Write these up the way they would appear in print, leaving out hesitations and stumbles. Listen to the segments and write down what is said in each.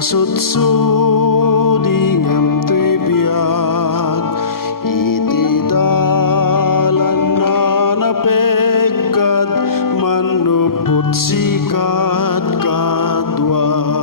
Sudi ngam tui biak iti dalan na pekat manuput sikat kadwa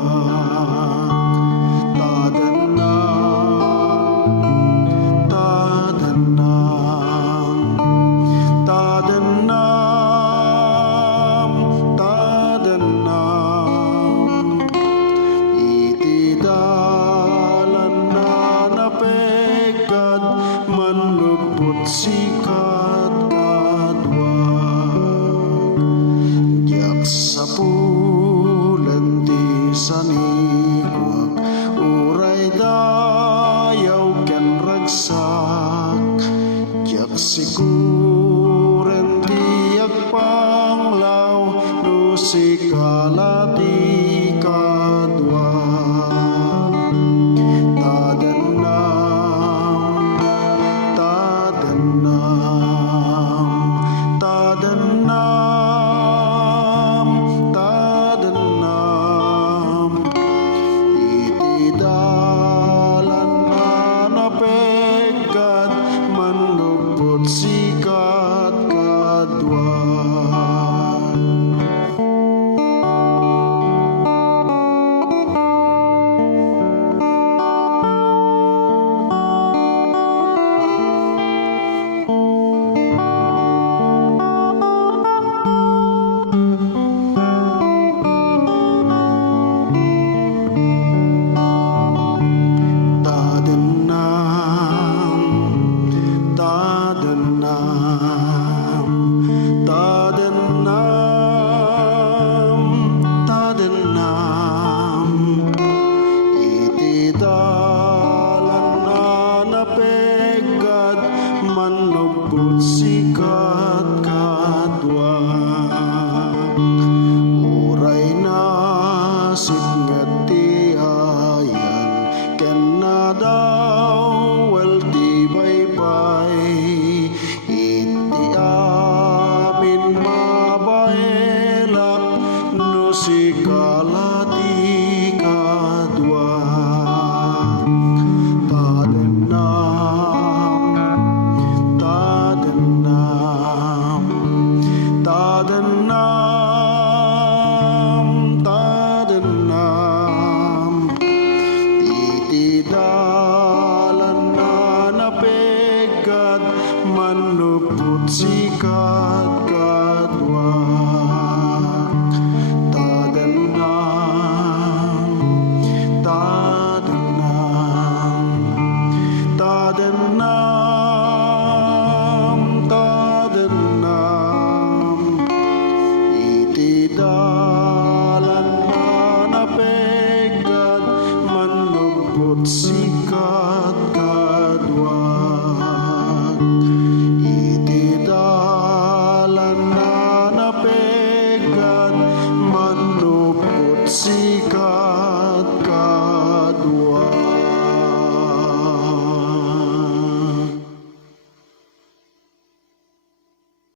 sikat kadwa yak sapulan ti sanikuak uray dayaw ken ragsak yak sikuren tiyak panglaw no sikala ti kadwa sikat kadwa. Manuput sikat kadwa uray nasib ngati ayan ken na daw welti baybay iti amin mabaelak no sikalat